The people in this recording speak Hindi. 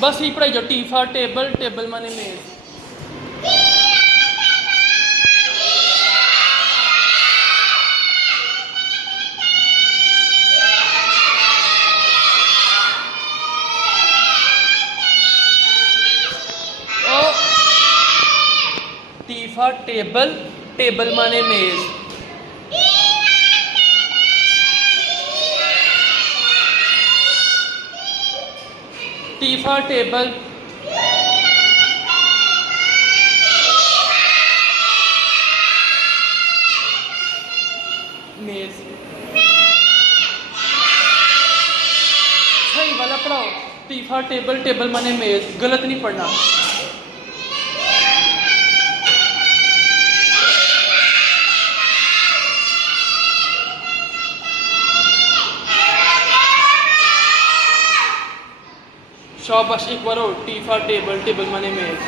बस ही पढ़ाई जाओ। टी फॉर टेबल, टेबल माने मेज। टी फॉर टेबल, टेबल माने मेज। टी फॉर टेबल, मेज। सही वाला पढ़ाओ। टी फॉर टेबल, टेबल माने मेज। गलत नहीं पढ़ना। शाबाश, एक बार और। टी फॉर टेबल, टेबल माने मेज।